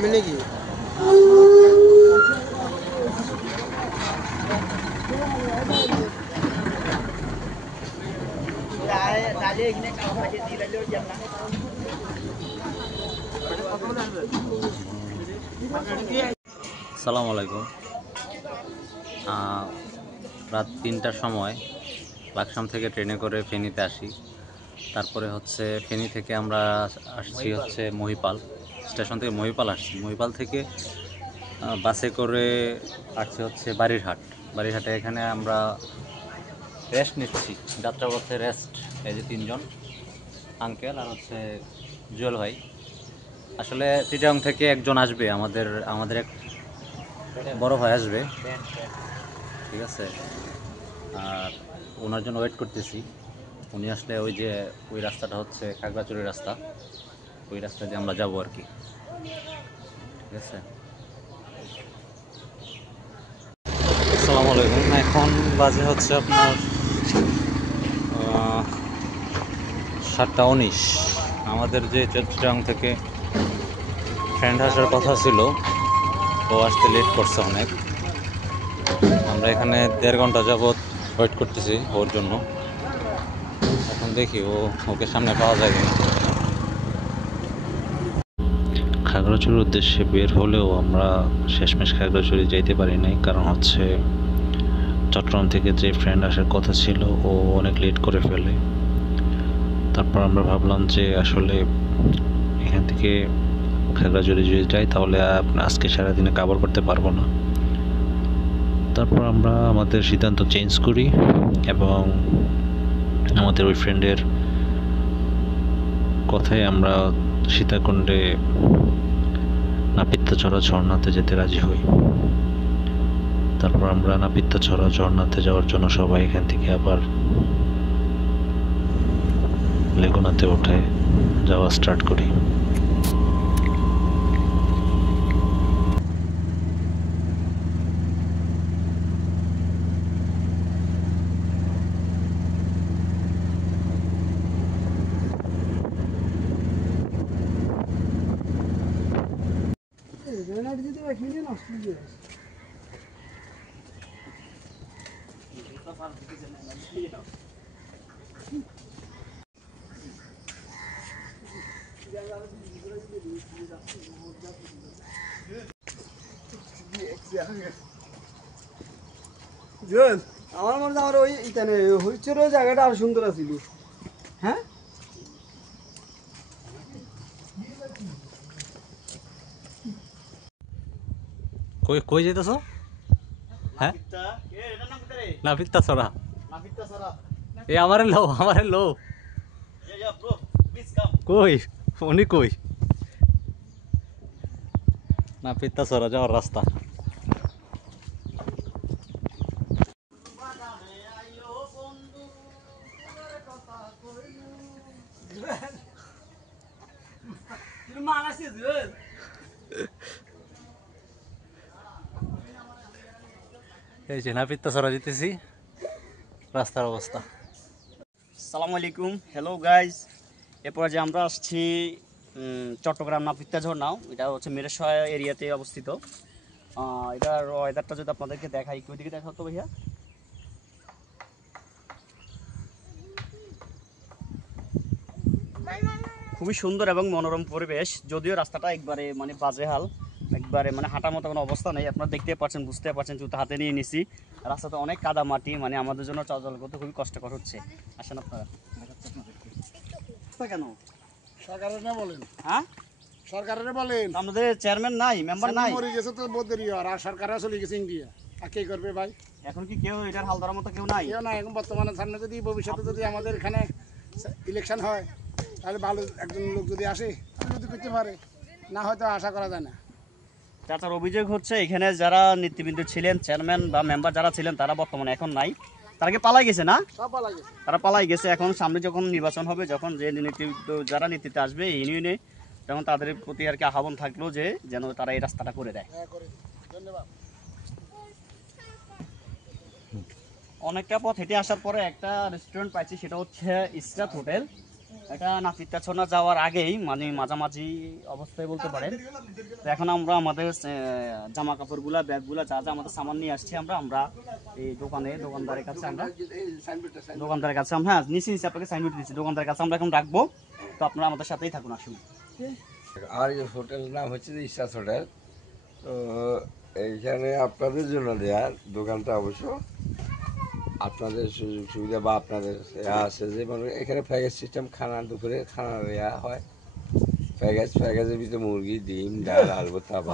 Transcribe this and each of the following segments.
আমি নাকি আসসালামু আলাইকুম। রাত 3টার সময় লাকসাম থেকে ট্রেনে করে ফেনীতে আসি। তারপরে হচ্ছে ফেনী থেকে আমরা আসছি হচ্ছে মহিপাল স্টেশন থেকে মহিপাল আসছি। মহিপাল থেকে বাসে করে আসছি হচ্ছে বাড়িরহাটে। এখানে আমরা রেস্ট নিচ্ছি, যাত্রাপথে রেস্ট। এই যে 3জন আঙ্কেল আর হচ্ছে জুয়েল ভাই। আসলে চিটাগাং থেকে একজন আসবে, আমাদের এক বড় ভাই আসবে, ঠিক আছে। আর ওনার জন্য ওয়েট করতেছি। উনি আসলে ওই রাস্তাটা হচ্ছে খাগড়াছড়ির রাস্তা, ওই রাস্তা দিয়ে আমরা যাবো আর কি, ঠিক আছে। আসসালামু আলাইকুম। এখন বাজে হচ্ছে আপনার 7টা 19। আমাদের যে চিটাগাং থেকে ফ্রেন্ড আসার কথা ছিল, ও আসতে লেট করছে অনেক। আমরা এখানে 1.5 ঘন্টা যাবৎ ওয়েট করতেছি ওর জন্য। এখন দেখি ওকে সামনে পাওয়া যায় কিনা। খাগড়াছড়ির উদ্দেশ্যে বের হলেও আমরা শেষমেশ খাগড়াছড়ি যাইতে পারি নাই, কারণ হচ্ছে চট্টগ্রাম থেকে যে ফ্রেন্ড আসার কথা ছিল ও অনেক লেট করে ফেলে। তারপর আমরা ভাবলাম যে আসলে এখান থেকে খাগড়াছড়ি যদি যাই তাহলে আজকে সারাদিনে কভার করতে পারবো না। তারপর আমরা আমাদের সিদ্ধান্ত চেঞ্জ করি এবং আমাদের ওই ফ্রেন্ডের কথায় আমরা সীতাকুণ্ডে নাপিত্তাছড়া ঝর্ণাতে যেতে রাজি হই। তারপর আমরা নাপিত্তাছড়া ঝর্ণাতে যাওয়ার জন্য সবাই এখান থেকে আবার লেগুনাতে উঠে যাওয়া স্টার্ট করি। জুয়েল, আমার মনে হয় আমার ওই ইতানে হইচেরও জায়গাটা আর সুন্দর আছিল। হ্যাঁ, কই যেতেছো? হ্যাঁ, নাপিত্তাছড়া। এ আমারে লো কই উনি কই? নাপিত্তাছড়া যাওয়ার রাস্তা। এই যে নাপিত্তাছড়া যেতেছি, রাস্তার অবস্থা। আসসালামু আলাইকুম, হ্যালো গাইজ। এরপর যে আমরা আসছি চট্টগ্রাম নাপিত্তা ঝর্ণা, এটা হচ্ছে মিরসরাই এরিয়াতে অবস্থিত। এটার ওয়েদারটা যদি আপনাদেরকে দেখাই, একটু ওইদিকে দেখাও তো ভাইয়া। খুবই সুন্দর এবং মনোরম পরিবেশ, যদিও রাস্তাটা একবারে মানে বাজেহাল, একবারে মানে হাঁটার মতো কোনো অবস্থা নেই। আপনারা দেখতে পাচ্ছেন, বুঝতে পারছেন, জুতো হাতে নিয়ে নিছি। রাস্তাতে অনেক কাদা মাটি, মানে আমাদের জন্য চলাচল করতে খুবই কষ্টকর হচ্ছে। আসেন আপনারা, কেন সরকারের না বলেন? হ্যাঁ, সরকারের বলেন। আমাদের চেয়ারম্যান নাই, মেম্বার নাই, মরে গেছে তো বহুত দেরি আর সরকারও চলে গেছে ইন্ডিয়া। আর কে করবে ভাই? এখন কি কেউ এটার হাল ধরার মতো কেউ নাই? কেউ নাই এখন বর্তমানে। সামনে যদি ভবিষ্যতে যদি আমাদের এখানে ইলেকশন হয়, তাহলে ভালো একজন লোক যদি আসে যদি করতে পারে, না হয়তো আশা করা যায় না। চাচার অভিযোগ হচ্ছে এখানে যারা নেতৃবৃন্দ ছিলেন, চেয়ারম্যান বা মেম্বার যারা ছিলেন, তারা বর্তমানে এখন নাই। তারা কি পালাই গেছে? না, সব পালা গেছে, তারা পালাই গেছে। এখন সামনে যখন নির্বাচন হবে, যখন যে নেতৃত্ব যারা নেতৃত্বে আসবে এই ইউনিয়নে, তখন তাদের প্রতি আর কি আহ্বান থাকলো যে যেন তারা এই রাস্তাটা করে দেয়। ধন্যবাদ। অনেকটা পথ হেঁটে আসার পরে একটা রেস্টুরেন্ট পাইছি, সেটা হচ্ছে ইসরাত হোটেল। এটা নাপিতাছড়া যাওয়ার আগেই মানে মাঝামাঝি অবস্থায় বলতে পারেন। তো এখন আমরা আমাদের জামা কাপড়গুলা, ব্যাগগুলা, যা যা আমাদের সামান নিয়ে আসছি আমরা এই দোকানদারের কাছে আমরা হ্যাঁ নিচে আপনাকে সাইনবোর্ড দিচ্ছি, দোকানদারের কাছে আমরা এখন রাখবো। তো আপনারা আমাদের সাথেই থাকুন, আসুন। আর এই হোটেল নাম হচ্ছে যে ইসাস হোটেল। তো এইখানে আপনাদের জন্য দেয়া দোকানটা অবশ্য আপনাদের সুযোগ সুবিধা বা আপনাদের আছে যে মানে এখানে প্যাকেজ সিস্টেম, খানা দুপুরে খানা দেওয়া হয়। প্যাকেজের ভিতরে মুরগি, ডিম, ডাল, আলু ভর্তা বা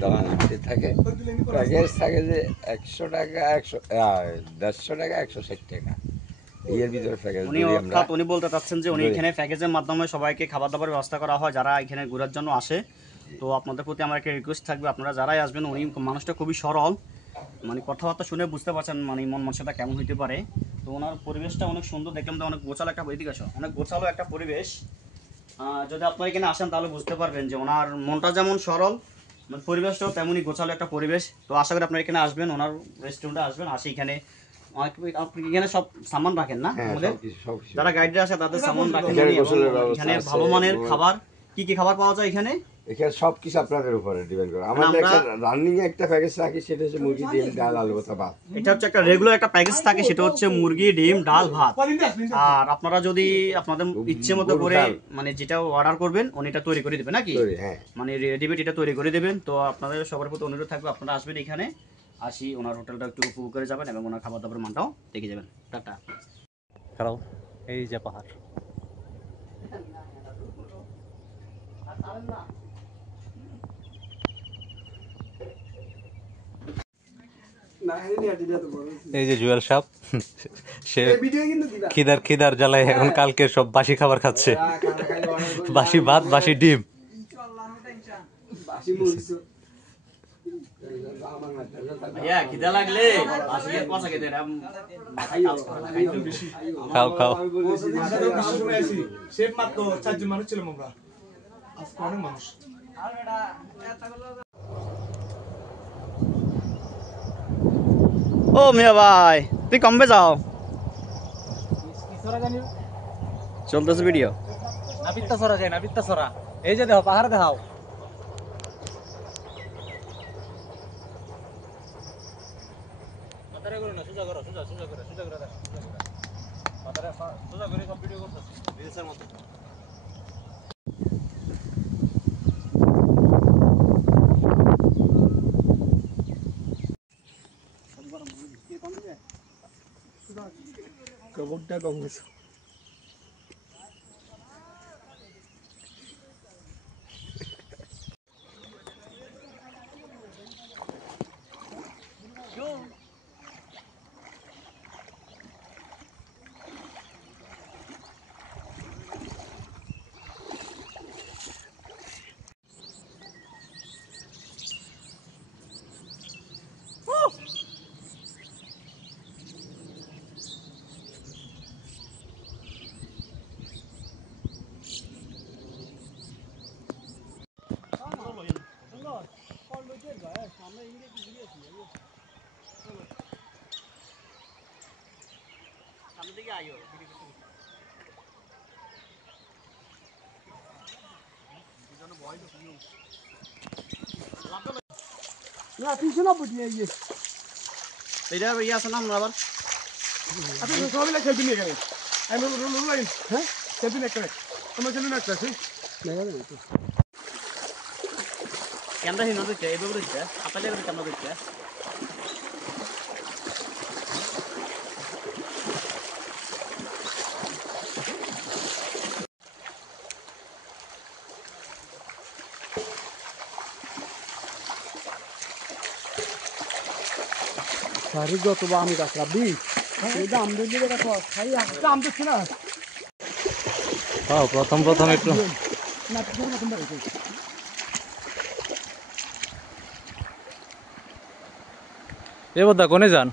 ডাল আনলিমিটেড থাকে। প্যাকেজ থাকে যে 100 টাকা, 150 টাকা, 160 টাকা এর ভিতরে প্যাকেজ। উনি বলতে চাচ্ছেন যে উনি এখানে প্যাকেজের মাধ্যমে সবাইকে খাবার দাবার ব্যবস্থা করা হয় যারা এখানে ঘোরার জন্য আসে। তো আপনাদের প্রতি আমার একটা রিকোয়েস্ট থাকবে, আপনারা যারাই আসবেন, উনি মানুষটা খুবই সরল, মানে কথাবার্তা শুনে বুঝতে পারছেন মানে মন মানসিকতা কেমন হইতে পারে। তো ওনার পরিবেশটা অনেক সুন্দর, দেখলাম তো অনেক গোছালো একটা, এদিকে আসো, অনেক গোছালো একটা পরিবেশ। যদি আপনারা এখানে আসেন তাহলে বুঝতে পারবেন যে ওনার মনটা যেমন সরল, মানে পরিবেশটাও তেমনই গোছালো একটা পরিবেশ। তো আশা করি আপনারা এখানে আসবেন, ওনার রেস্টুরেন্টে আসবেন, আসে এখানে আপনি এখানে সব সামান রাখেন না, আমাদের যারা গাইডরা আসে তাদের সামান রাখেন। এখানে ভালো মানের খাবার, কি কি খাবার পাওয়া যায় এখানে? এখানে সবকিছু আপনাদের উপরে ডিপেন্ড করে। আমাদের একটা রানিং একটা প্যাকেজ থাকে, সেটা হচ্ছে মুরগি, ডিম, ডাল, আলু ভর্তা, ভাত। এটা হচ্ছে একটা রেগুলার একটা প্যাকেজ থাকে, সেটা হচ্ছে মুরগি, ডিম, ডাল, ভাত। আর আপনারা যদি আপনাদের ইচ্ছে মতো করে মানে যেটা অর্ডার করবেন উনি এটা তৈরি করে দেবেন নাকি, মানে রেডিমেড এটা তৈরি করে দেবেন। তো আপনাদের সবার প্রতি অনুরোধ থাকবে, আপনারা আসবেন এখানে, আসি ওনার হোটেলটা একটু উপভোগ করে যাবেন এবং ওনার খাবার দাবারের মানটাও দেখে যাবেন। টাটা। কারণ এই যে পাহাড়, এই যে জুয়েল সাহেব, সে খিদার জ্বালায় এখন কালকে সব বাসি খাবার খাচ্ছে, বাসি ভাত, বাসি ডিম। খিদা লাগলে খাও খাও। মাত্র 4 জন মানুষ ছিলাম আমরা, আজকে অনেক মানুষ। ও মিয়া ভাই, তুই কমবে যাও, চলতেছে ভিডিও। নাপিত্তাছড়া যায়, নাপিত্তাছড়া এই যে দেখো পাহাড় দেখাও। সোজা করো, সোজা সোজা করে, সোজা করে দেখো, সোজা করে মাথাটা সোজা করে সব ভিডিও করতেছি রিলসের মতো। কাপড়টা কম গেছে। না 390 দিয়ে ইয়ে এটা ইয়ে আছে না, আমরা আবার আপনি সবাই মিলে সেলফি নিয়ে গেলেন। আমি রুল লাইন, হ্যাঁ সেলফি নিয়ে গেলেন, তোমার জন্য একটা আছে ক্যামেরা হিনো দিচ্ছে, এইভাবে দিচ্ছে আপনাদের ক্যামেরা দিচ্ছে। সারি যত বা আমি গাছ রাখবি দাম দিয়ে রাখো, খাই দাম দিচ্ছি না। প্রথম একটু না প্রথম বাড়ি এ বোধা কোনে যান?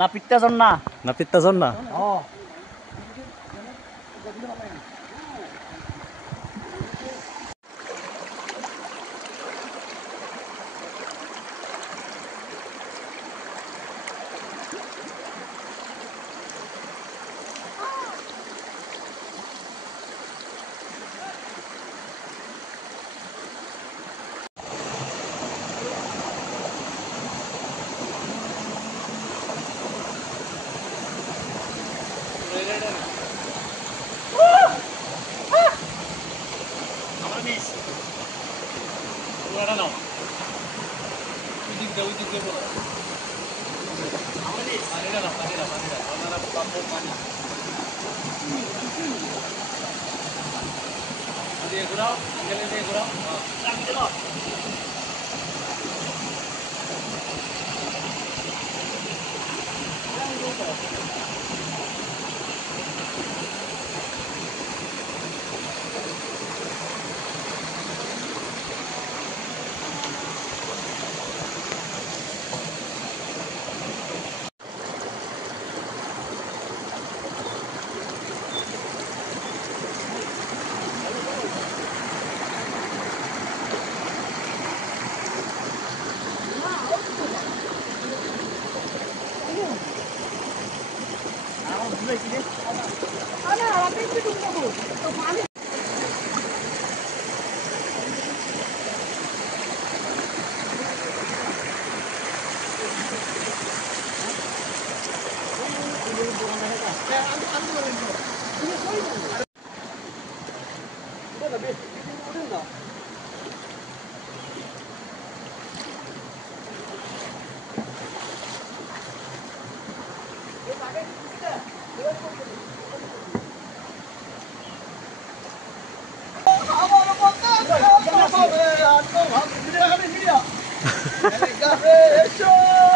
নাপিত্তাছড়া না।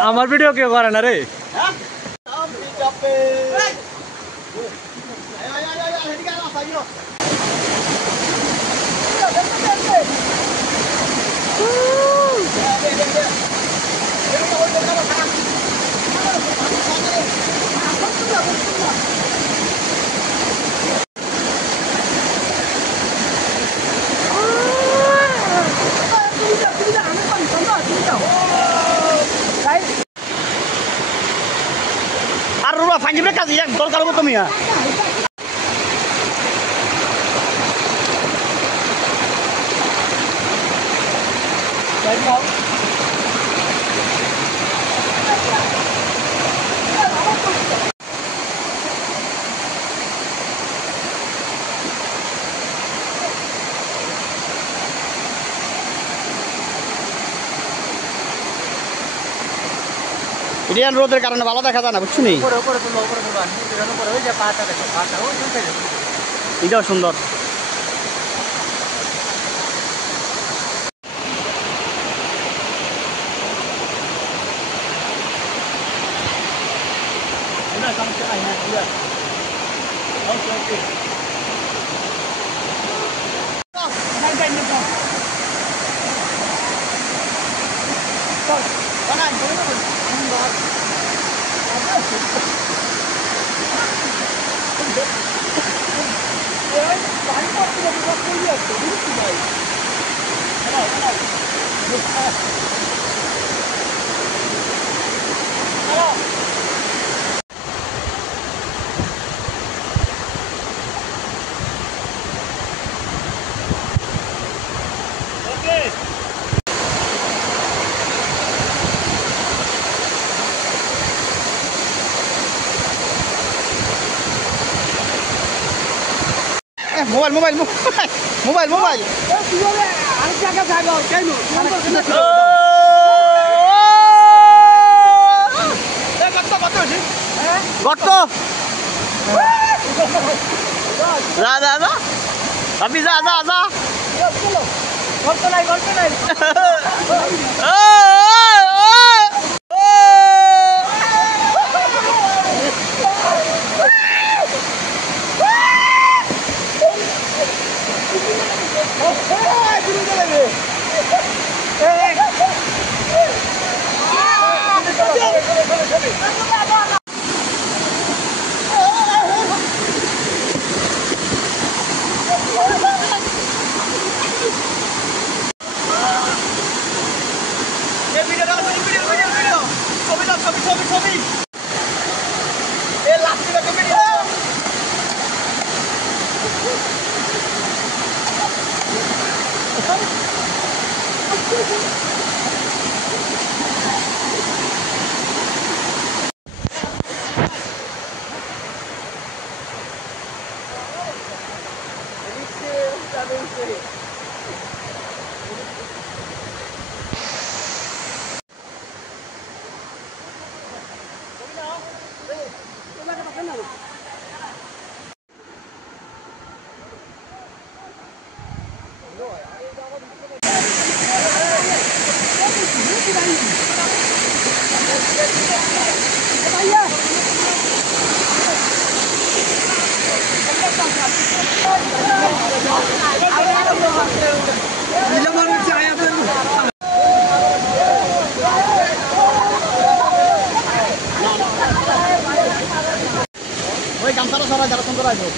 আমার ভিডিও কেউ করে না রে। আর রুবা ফাঙ্গিবে কাজ এক দরকার মতো মিয়া ইন্ডিয়ান রোদের কারণে ভালো দেখা যায় না বুঝছো নি এটাও সুন্দর মোবাইল মোবাইল মোবাইল মোবাইল গর্ত যা যা যা আপনি যা যা যা গর্ত নাই গর্ত নাই ওই গামছাটা সরাই যারা সুন্দর আসবো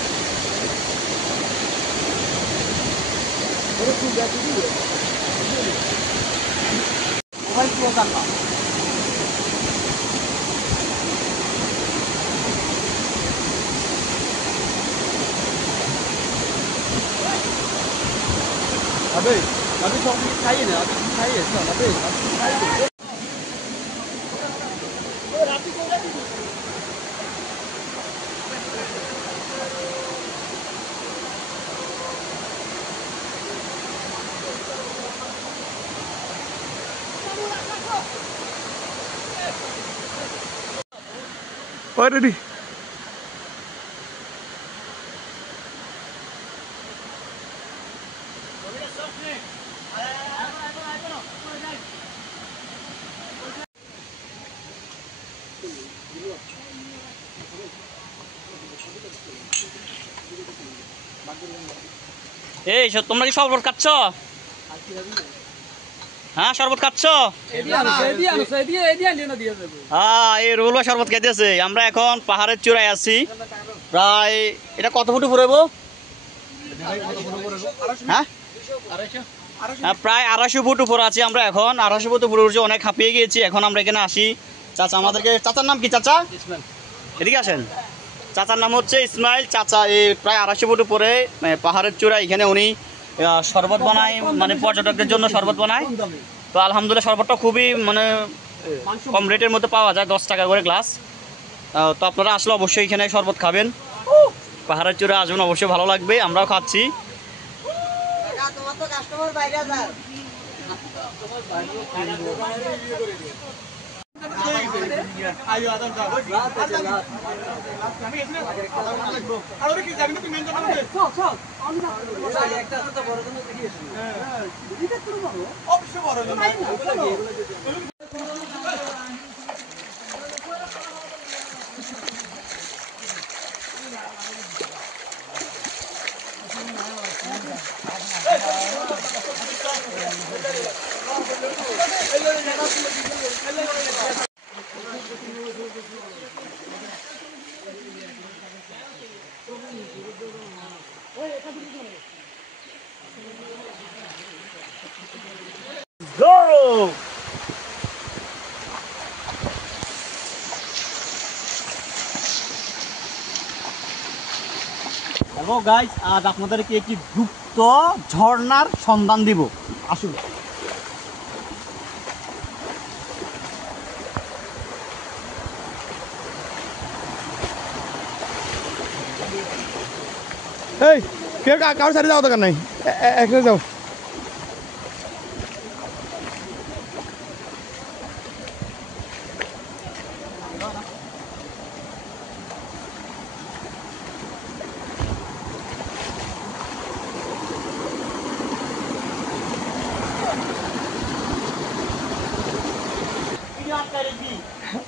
মোবাইল ক্লোজ আনবা अबे अभी तो अभी खाइए ना अभी खाइए सर अबे खाइए Already. এই তোমরা কি শরবত খাচ্ছ হ্যাঁ শরবত খাচ্ছ হ্যাঁ এই রুল শরবত খাইতেছে আমরা এখন পাহাড়ের চূড়ায় আছি প্রায় এটা কত ফুট উপরে হইব হ্যাঁ প্রায় 250 ফুট উপরে আছি আমরা এখন 250 ফুট উপরে উঠছি অনেক হাঁপিয়ে গিয়েছি এখন আমরা এখানে আসি চাচা আমাদেরকে চাচার নাম কি চাচা এদিকে আসেন চাচার নাম হচ্ছে ইসমাইল চাচা এই প্রায় 250 ফুট উপরে পাহাড়ের চূড়া এখানে উনি শরবত বানায় মানে পর্যটকদের জন্য শরবত বানায় তো আলহামদুলিল্লাহ শরবতটা খুবই মানে কম রেটের মধ্যে পাওয়া যায় 10 টাকা করে গ্লাস তো আপনারা আসলে অবশ্যই এখানে শরবত খাবেন পাহাড়ের চূড়া আসবেন অবশ্যই ভালো লাগবে আমরাও খাচ্ছি Go! হ্যালো গাইস আজ আপনাদেরকে একটি গুপ্ত ঝর্ণার সন্ধান দিব আসুন এই কে কার সাইডে যাও দরকার নাই একসাথে যাও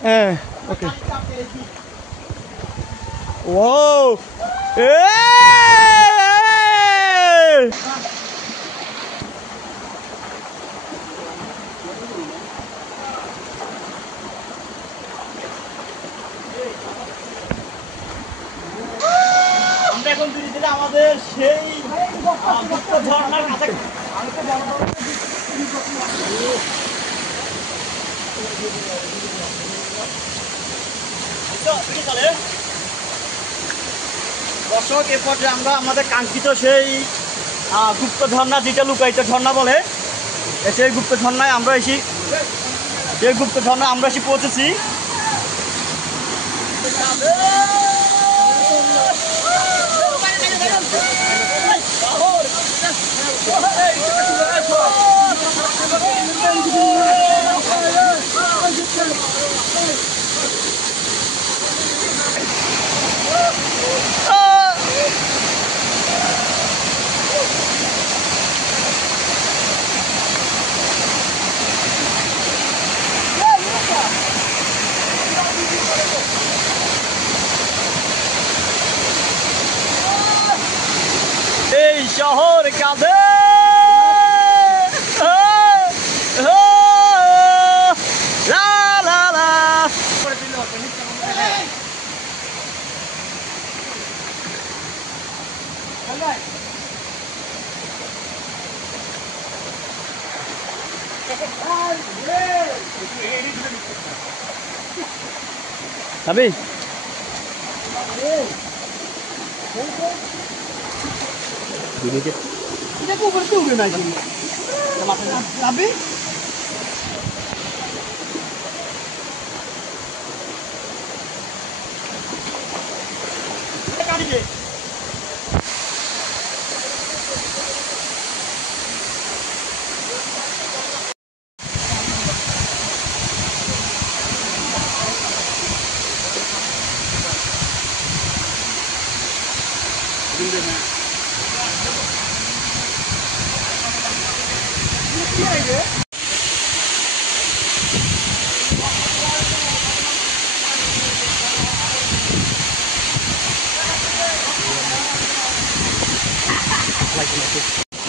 হ্যাঁ ওকে Whoa! Hey! আমরা এখন ধীরে ধীরে আমাদের সেই ঝর্ণার কাছে দর্শক এ পর্যায়ে আমরা আমাদের কাঙ্ক্ষিত সেই গুপ্ত ঝর্ণা যেটা লুকায়িত ঝর্ণা বলে সেই গুপ্ত ঝর্ণায় আমরা এসে পৌঁছেছি কাঁদে লা লা লা Tapi Gini ke? Ini aku bertugas lagi. Tapi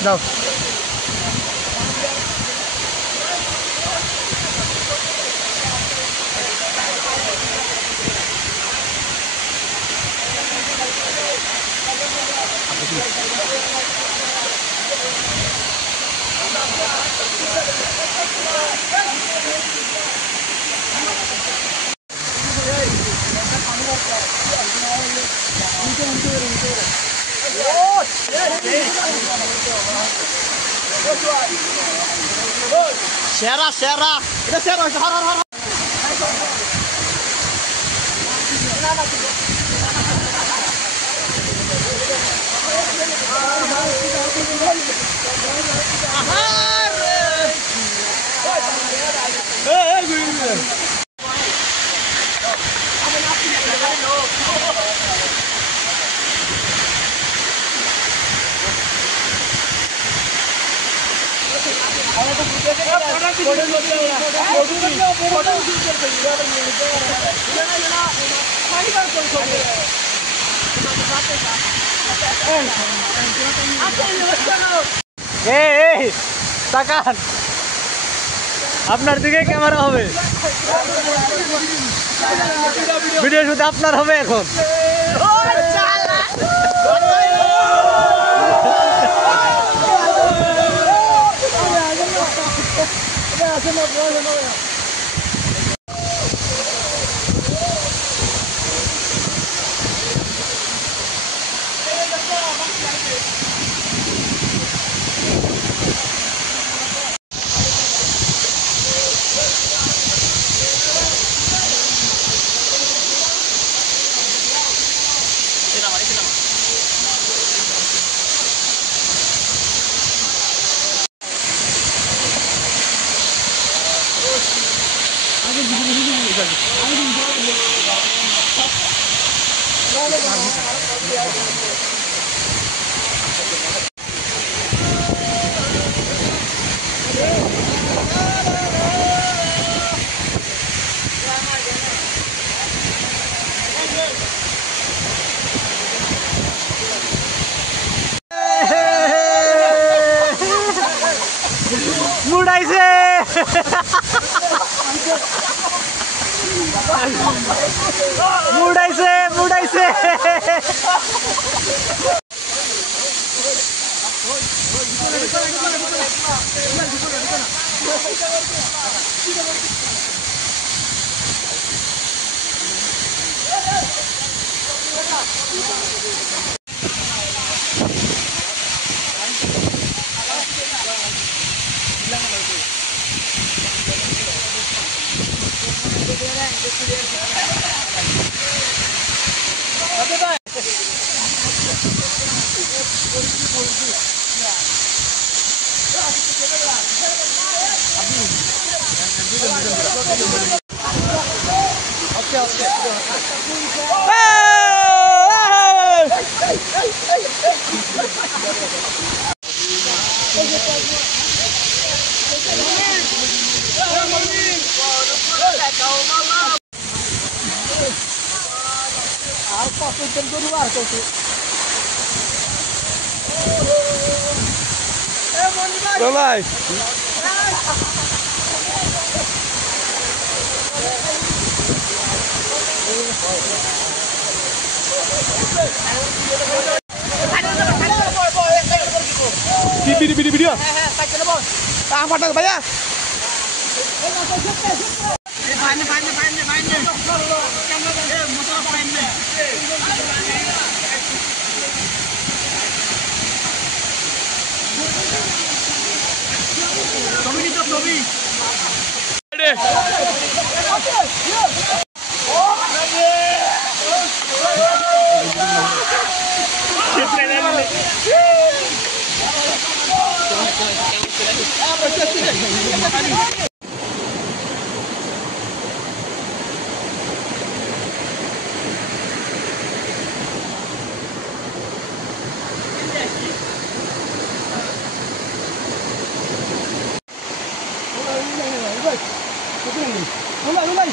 Đâu? Serah, serah. Kita serah, har har. এই তাকান আপনার দিকে ক্যামেরা হবে ভিডিও শুধু আপনার হবে এখন মুড়াইছে মুড়াইছে মুড়াইছে আর 5 মিনিট ধরে আর করতে চলাই ভিডিও ভাইয়া ভাই